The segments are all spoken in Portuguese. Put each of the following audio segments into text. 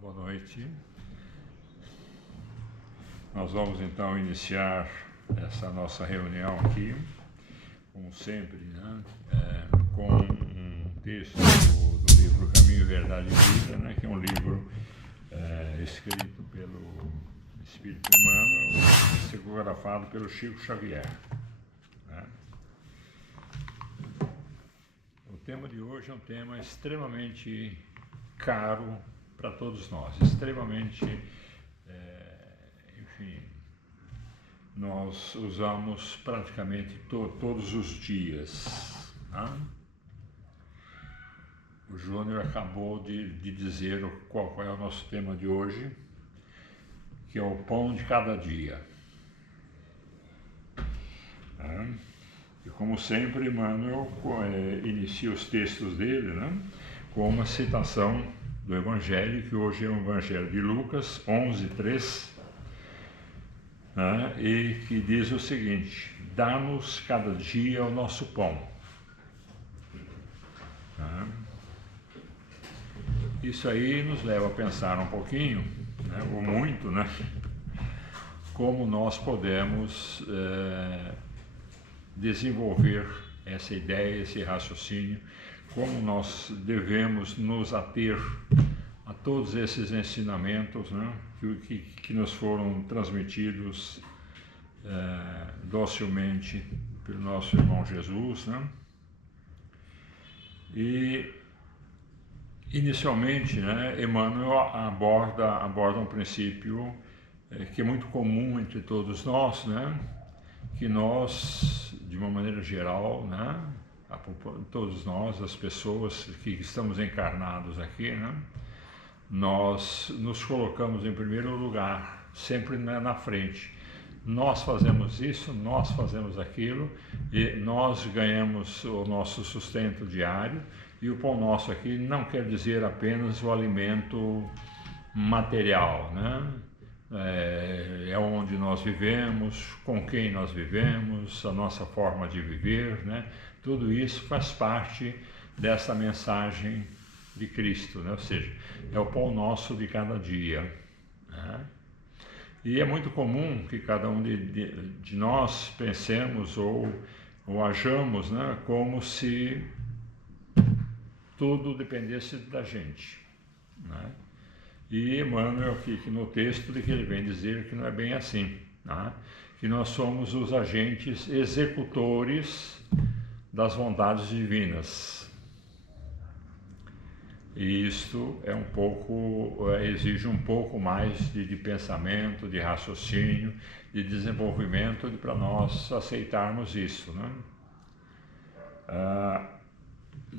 Boa noite. Nós vamos então iniciar essa nossa reunião aqui, como sempre, né? Com um texto do livro Caminho, Verdade e Vida, né? Que é um livro escrito pelo Espírito Emmanuel, psicografado pelo Chico Xavier. Né? O tema de hoje é um tema extremamente caro para todos nós, extremamente, enfim, nós usamos praticamente todos os dias. Né? O Júnior acabou de dizer qual é o nosso tema de hoje, que é o pão de cada dia. Né? E como sempre, Emmanuel inicia os textos dele, né, com uma citação do Evangelho, que hoje é o Evangelho de Lucas 11:3, né, e que diz o seguinte: dá-nos cada dia o nosso pão. Né? Isso aí nos leva a pensar um pouquinho, né, ou muito, né, como nós podemos desenvolver essa ideia, esse raciocínio, como nós devemos nos ater a todos esses ensinamentos, né, que nos foram transmitidos docilmente pelo nosso irmão Jesus, né? E inicialmente, né, Emmanuel aborda um princípio que é muito comum entre todos nós, né, que nós, de uma maneira geral, né, todos nós, as pessoas que estamos encarnados aqui, né, nós nos colocamos em primeiro lugar, sempre na frente. Nós fazemos isso, nós fazemos aquilo, e nós ganhamos o nosso sustento diário, e o pão nosso aqui não quer dizer apenas o alimento material, né? É onde nós vivemos, com quem nós vivemos, a nossa forma de viver, né? Tudo isso faz parte dessa mensagem de Cristo, né? Ou seja, é o pão nosso de cada dia. Né? E é muito comum que cada um de nós pensemos ou ajamos, né, como se tudo dependesse da gente. Né? E Emmanuel, aqui no texto, que ele vem dizer que não é bem assim, né? Que nós somos os agentes executores das vontades divinas. E isto é exige um pouco mais de pensamento, de raciocínio, de desenvolvimento para nós aceitarmos isso. Né?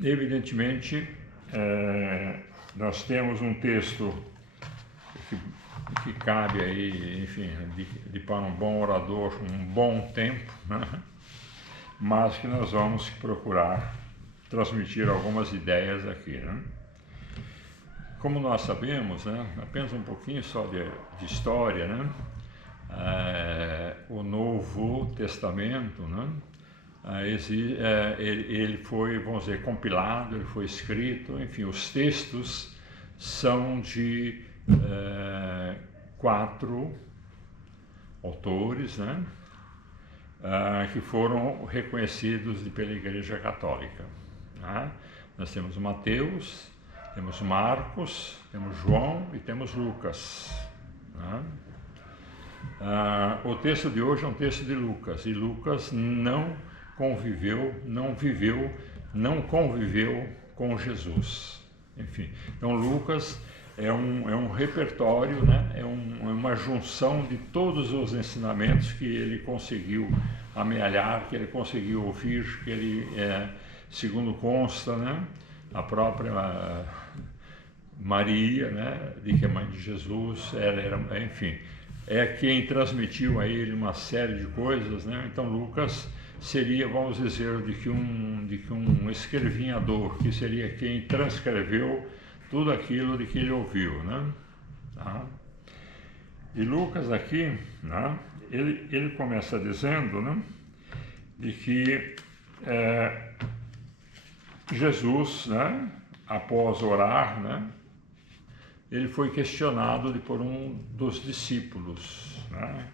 Evidentemente, nós temos um texto que cabe aí, enfim, para um bom orador, um bom tempo, né? Mas que nós vamos procurar transmitir algumas ideias aqui, né? Como nós sabemos, né, apenas um pouquinho só de história, né? O Novo Testamento, né? Ele foi, vamos dizer, compilado, ele foi escrito, enfim, os textos são de 4 autores, né, que foram reconhecidos pela Igreja Católica. Né? Nós temos Mateus, temos Marcos, temos João e temos Lucas. Né? O texto de hoje é um texto de Lucas, e Lucas não conviveu com Jesus. Enfim, então Lucas é um repertório, né? É uma junção de todos os ensinamentos que ele conseguiu amealhar, que ele conseguiu ouvir, que ele, segundo consta, né, a própria Maria, né, de que é mãe de Jesus, ela era, enfim, é quem transmitiu a ele uma série de coisas, né? Então Lucas seria, vamos dizer, de que um escrevinhador, que seria quem transcreveu tudo aquilo de que ele ouviu, né? Tá? E Lucas aqui, né, ele começa dizendo, né, de que Jesus, né, após orar, né, ele foi questionado por um dos discípulos, né?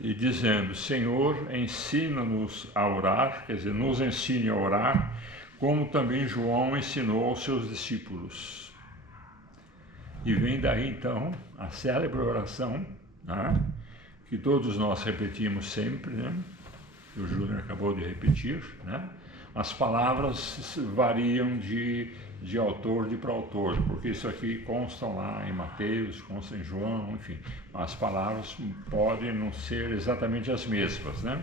E dizendo: Senhor, ensina-nos a orar, quer dizer, nos ensine a orar, como também João ensinou aos seus discípulos. E vem daí então a célebre oração, né? Que todos nós repetimos sempre, né? Que o Júnior acabou de repetir, né? As palavras variam de autor para autor, porque isso aqui consta lá em Mateus, consta em João, enfim, as palavras podem não ser exatamente as mesmas, né?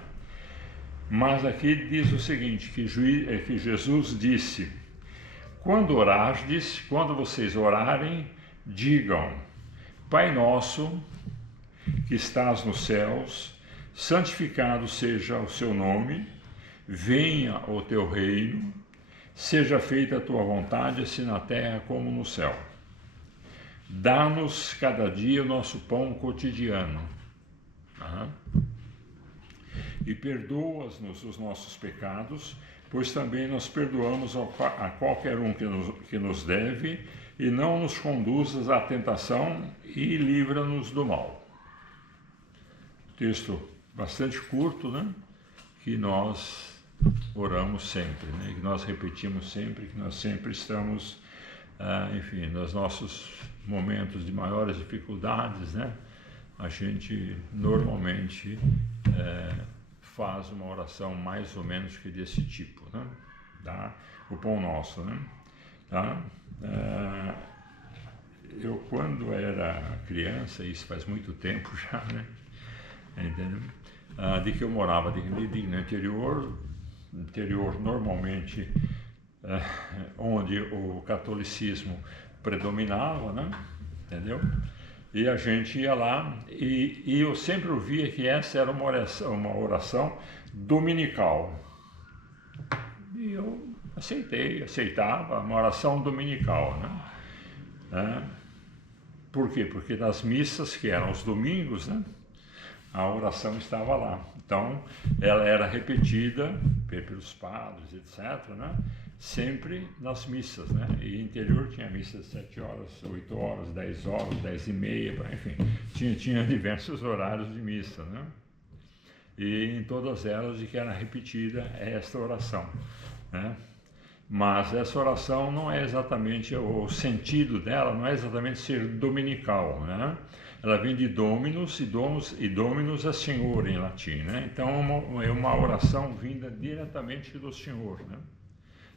Mas aqui diz o seguinte, que Jesus disse: quando orardes, quando vocês orarem, digam: Pai nosso, que estás nos céus, santificado seja o seu nome, venha o teu reino, seja feita a tua vontade, assim na terra como no céu. Dá-nos cada dia o nosso pão cotidiano. E perdoa-nos os nossos pecados, pois também nós perdoamos a qualquer um que nos deve, e não nos conduzas à tentação, e livra-nos do mal. Texto bastante curto, né? Que nós oramos sempre, né? Que nós repetimos sempre, que nós sempre estamos, enfim, nos nossos momentos de maiores dificuldades, né? A gente normalmente faz uma oração mais ou menos que desse tipo, né? Tá? O pão nosso, né? Tá? Eu, quando era criança, isso faz muito tempo já, né? Entendeu? De que eu morava no interior normalmente, onde o catolicismo predominava, né? Entendeu? E a gente ia lá e eu sempre ouvia que essa era uma oração dominical. E eu aceitava uma oração dominical, né? Por quê? Porque nas missas, que eram os domingos, né? A oração estava lá. Então, ela era repetida pelos padres, etc., né? Sempre nas missas, né? E interior tinha missas 7 horas, 8 horas, 10 horas, 10 e meia, enfim, tinha diversos horários de missa, né? E em todas elas de que era repetida esta oração, né? Mas essa oração não é exatamente, o sentido dela não é exatamente ser dominical, né? Ela vem de Dominus, e Dominus é Senhor em latim, né? Então é uma oração vinda diretamente do Senhor, né?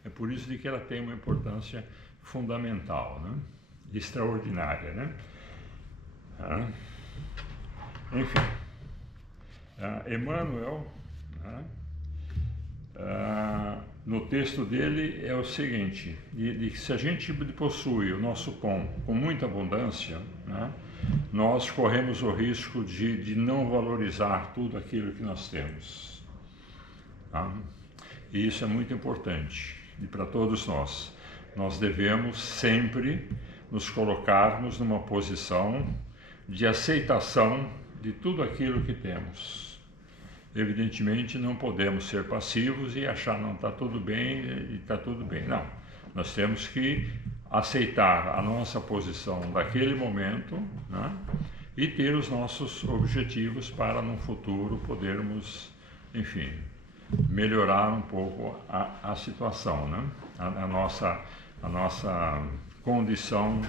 É por isso de que ela tem uma importância fundamental, né? Extraordinária, né? Enfim, Emmanuel, no texto dele é o seguinte, de que se a gente possui o nosso pão com muita abundância, né, nós corremos o risco de não valorizar tudo aquilo que nós temos. Tá? E isso é muito importante. E para todos nós devemos sempre nos colocarmos numa posição de aceitação de tudo aquilo que temos. Evidentemente não podemos ser passivos e achar não está tudo bem e está tudo bem. Não, nós temos que aceitar a nossa posição daquele momento, né? E ter os nossos objetivos para no futuro podermos, enfim, melhorar um pouco a situação, né? A nossa condição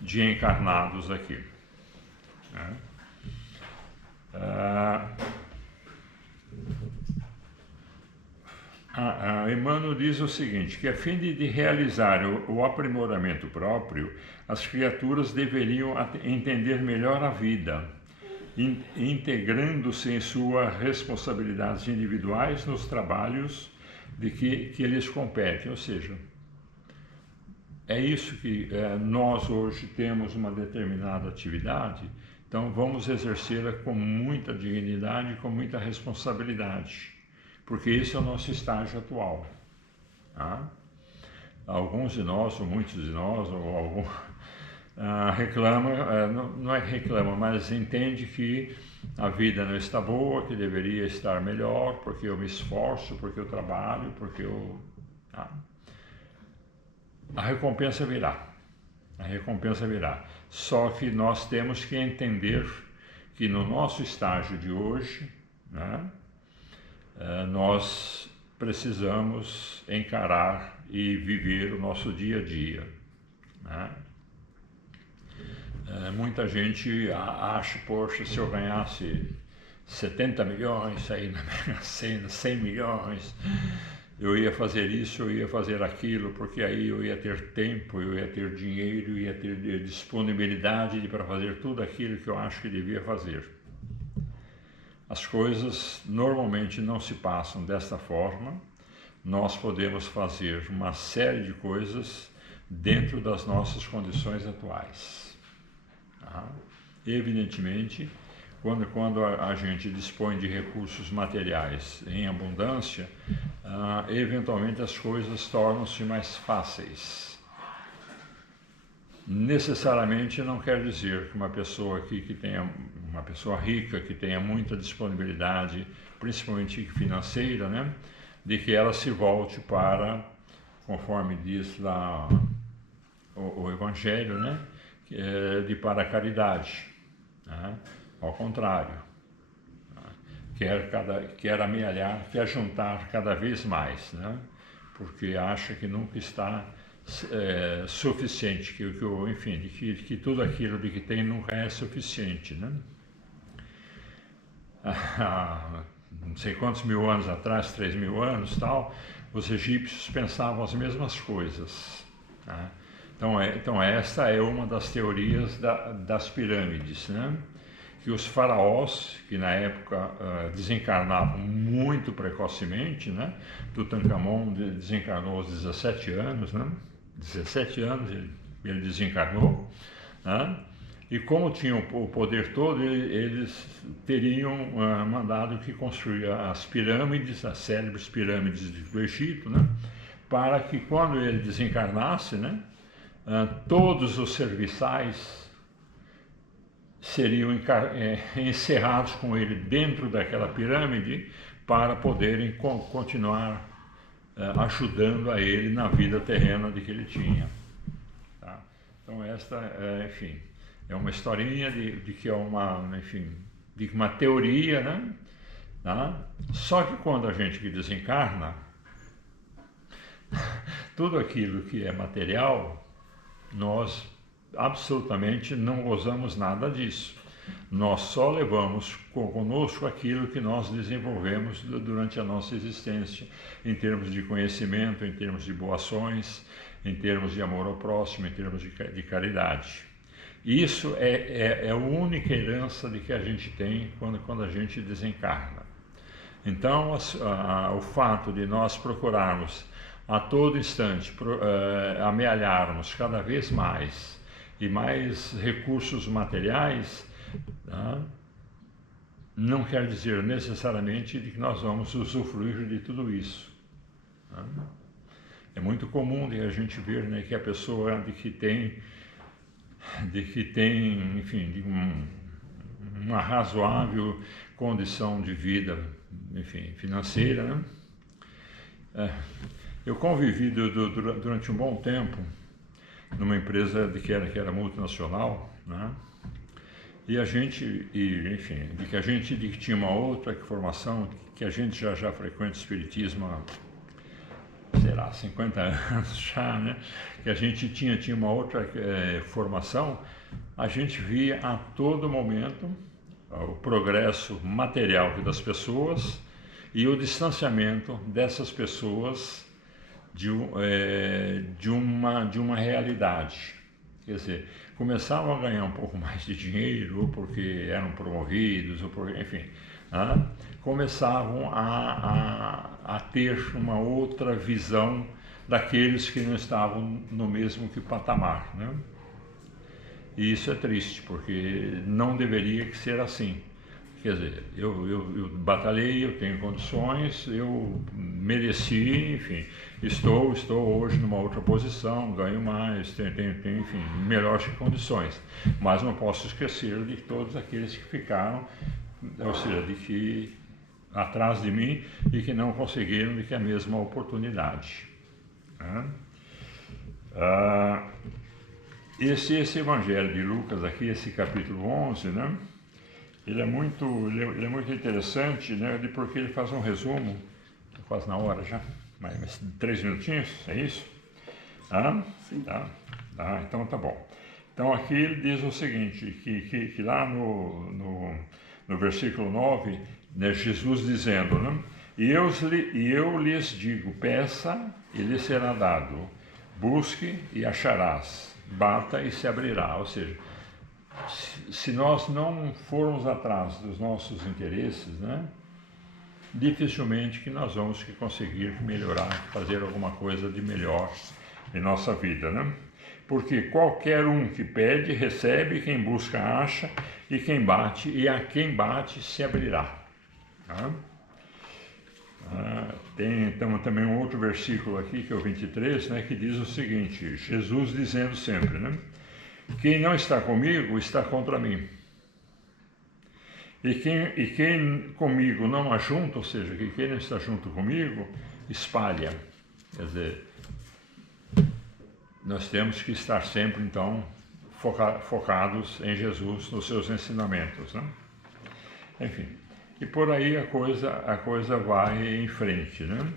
de encarnados aqui, né? Emmanuel diz o seguinte, que a fim de realizar o aprimoramento próprio, as criaturas deveriam entender melhor a vida, integrando-se em suas responsabilidades individuais nos trabalhos de que lhes competem. Ou seja, é isso que nós hoje temos uma determinada atividade, então vamos exercê-la com muita dignidade e com muita responsabilidade, porque esse é o nosso estágio atual. Tá? Alguns de nós, ou muitos de nós, ou algum, reclama, não é que reclama, mas entende que a vida não está boa, que deveria estar melhor, porque eu me esforço, porque eu trabalho, porque eu... Tá? A recompensa virá. A recompensa virá. Só que nós temos que entender que no nosso estágio de hoje, né, nós precisamos encarar e viver o nosso dia a dia, né? Muita gente acha, poxa, se eu ganhasse 70 milhões, aí na Mega Sena, 100 milhões, eu ia fazer isso, eu ia fazer aquilo, porque aí eu ia ter tempo, eu ia ter dinheiro, eu ia ter disponibilidade para fazer tudo aquilo que eu acho que devia fazer. As coisas normalmente não se passam desta forma. Nós podemos fazer uma série de coisas dentro das nossas condições atuais. Tá? Evidentemente, quando a gente dispõe de recursos materiais em abundância, eventualmente as coisas tornam-se mais fáceis. Necessariamente não quer dizer que uma pessoa que tenha, uma pessoa rica, que tenha muita disponibilidade, principalmente financeira, né, de que ela se volte para, conforme diz lá o Evangelho, né, para a caridade, né? Ao contrário, quer amealhar, quer juntar cada vez mais, né? Porque acha que nunca está suficiente, enfim, que tudo aquilo de que tem nunca é suficiente, né? Não sei quantos mil anos atrás, 3.000 anos, tal, os egípcios pensavam as mesmas coisas, né? Então esta é uma das teorias das pirâmides, né? Que os faraós, que na época desencarnavam muito precocemente, né? Tutankhamon desencarnou aos 17 anos, né? 17 anos ele desencarnou, né? E como tinham o poder todo, eles teriam mandado que construía as pirâmides, as célebres pirâmides do Egito, né? Para que quando ele desencarnasse, né? Todos os serviçais seriam encerrados com ele dentro daquela pirâmide para poderem continuar ajudando a ele na vida terrena de que ele tinha. Tá? Então esta, enfim, é uma historinha de que é de uma teoria, né? Tá? Só que quando a gente desencarna, tudo aquilo que é material, nós absolutamente não gozamos nada disso. Nós só levamos conosco aquilo que nós desenvolvemos durante a nossa existência, em termos de conhecimento, em termos de boas ações, em termos de amor ao próximo, em termos de caridade. Isso é a única herança de que a gente tem quando a gente desencarna. Então, o fato de nós procurarmos a todo instante amealharmos cada vez mais e mais recursos materiais, tá? Não quer dizer necessariamente de que nós vamos usufruir de tudo isso. Tá? É muito comum de a gente ver, né, que a pessoa de que tem, enfim, uma razoável condição de vida, enfim, financeira, né? Eu convivi durante um bom tempo numa empresa que era multinacional, né? E a gente, enfim, de que tinha uma outra formação, que a gente já frequenta o espiritismo há, sei lá, 50 anos já, né? Que a gente tinha uma outra formação, a gente via a todo momento o progresso material das pessoas e o distanciamento dessas pessoas de uma realidade. Quer dizer, começavam a ganhar um pouco mais de dinheiro, ou porque eram promovidos, ou porque, enfim, começavam a ter uma outra visão daqueles que não estavam no mesmo que patamar, né? E isso é triste, porque não deveria ser assim. Quer dizer, eu batalhei, eu tenho condições, eu mereci, enfim, estou hoje numa outra posição, ganho mais, tenho enfim, melhores condições. Mas não posso esquecer de todos aqueles que ficaram, ou seja, de que atrás de mim e que não conseguiram de que a mesma oportunidade. esse Evangelho de Lucas aqui, esse capítulo 11, né? Ele é muito interessante, né? Porque ele faz um resumo, tá quase na hora já, mais 3 minutinhos, é isso? Sim. Tá, então tá bom. Então aqui ele diz o seguinte, que lá no versículo 9, né, Jesus dizendo, né? E eu lhes digo, peça e lhe será dado, busque e acharás, bata e se abrirá. Ou seja, se nós não formos atrás dos nossos interesses, né, dificilmente que nós vamos conseguir melhorar, fazer alguma coisa de melhor em nossa vida, né? Porque qualquer um que pede, recebe, quem busca, acha, e quem bate, e a quem bate se abrirá. Tá? Tem então, também um outro versículo aqui, que é o 23, né, que diz o seguinte, Jesus dizendo sempre, né? Quem não está comigo, está contra mim. E quem comigo não ajunta, ou seja, que quem não está junto comigo, espalha. Quer dizer, nós temos que estar sempre, então, focados em Jesus, nos seus ensinamentos, né? Enfim, e por aí a coisa vai em frente, né?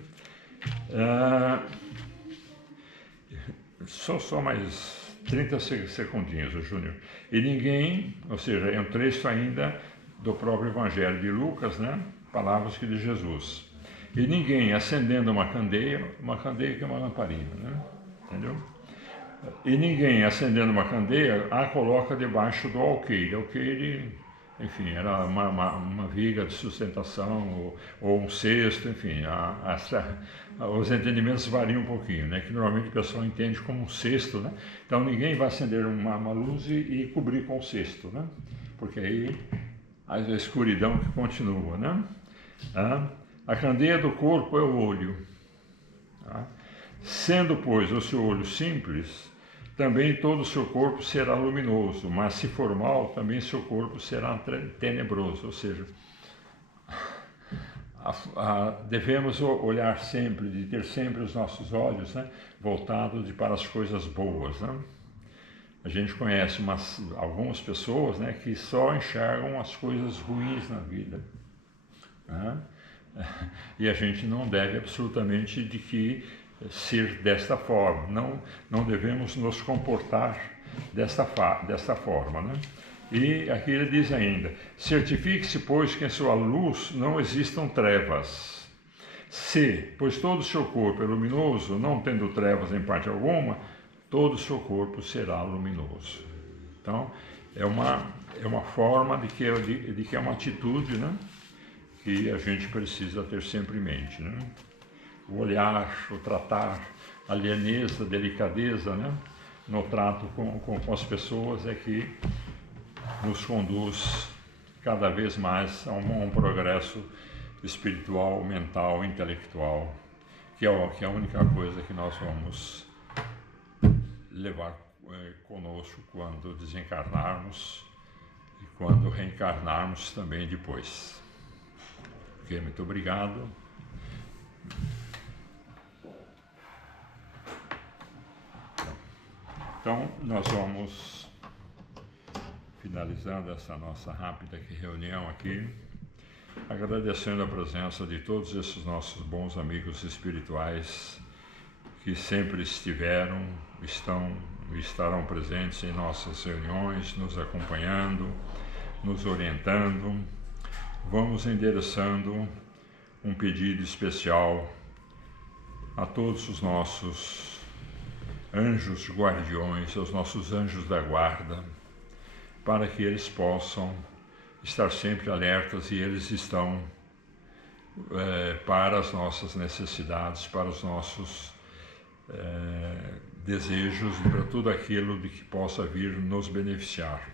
Só mais 30 segundinhos, Júnior. E ninguém, ou seja, é um trecho ainda do próprio Evangelho de Lucas, né? Palavras que de Jesus. E ninguém acendendo uma candeia que é uma lamparina, né? Entendeu? E ninguém acendendo uma candeia a coloca debaixo do alqueire. Alqueire, enfim, era uma viga de sustentação ou um cesto, enfim, os entendimentos variam um pouquinho, né? Que normalmente o pessoal entende como um cesto, né? Então ninguém vai acender uma luz e cobrir com o cesto, né? Porque aí a escuridão que continua, né? A candeia do corpo é o olho. Tá? Sendo, pois, o seu olho simples, também todo o seu corpo será luminoso, mas se for mal, também seu corpo será tenebroso. Ou seja, devemos olhar sempre, de ter sempre os nossos olhos, né, voltados para as coisas boas, né? A gente conhece algumas pessoas, né, que só enxergam as coisas ruins na vida, né? E a gente não deve absolutamente ser desta forma, não devemos nos comportar desta forma, né? E aqui ele diz ainda, certifique-se, pois, que em sua luz não existam trevas. Pois todo o seu corpo é luminoso, não tendo trevas em parte alguma, todo o seu corpo será luminoso. Então, é uma forma de que é uma atitude, né, que a gente precisa ter sempre em mente, né? O olhar, o tratar, a lhaneza, a delicadeza, né, no trato com as pessoas é que nos conduz cada vez mais a um progresso espiritual, mental, intelectual, que é a única coisa que nós vamos levar conosco quando desencarnarmos e quando reencarnarmos também depois. Ok, muito obrigado. Então, nós vamos finalizando essa nossa rápida reunião aqui, agradecendo a presença de todos esses nossos bons amigos espirituais que sempre estiveram, estão e estarão presentes em nossas reuniões, nos acompanhando, nos orientando. Vamos endereçando um pedido especial a todos os nossos anjos guardiões, aos nossos anjos da guarda, para que eles possam estar sempre alertas, e eles estão para as nossas necessidades, para os nossos desejos e para tudo aquilo de que possa vir nos beneficiar.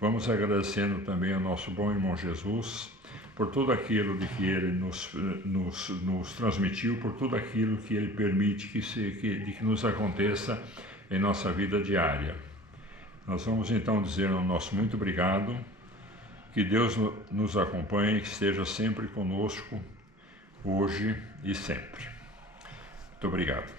Vamos agradecendo também ao nosso bom irmão Jesus por tudo aquilo de que ele nos transmitiu, por tudo aquilo que ele permite que nos aconteça em nossa vida diária. Nós vamos então dizer o nosso muito obrigado, que Deus nos acompanhe, que esteja sempre conosco, hoje e sempre. Muito obrigado.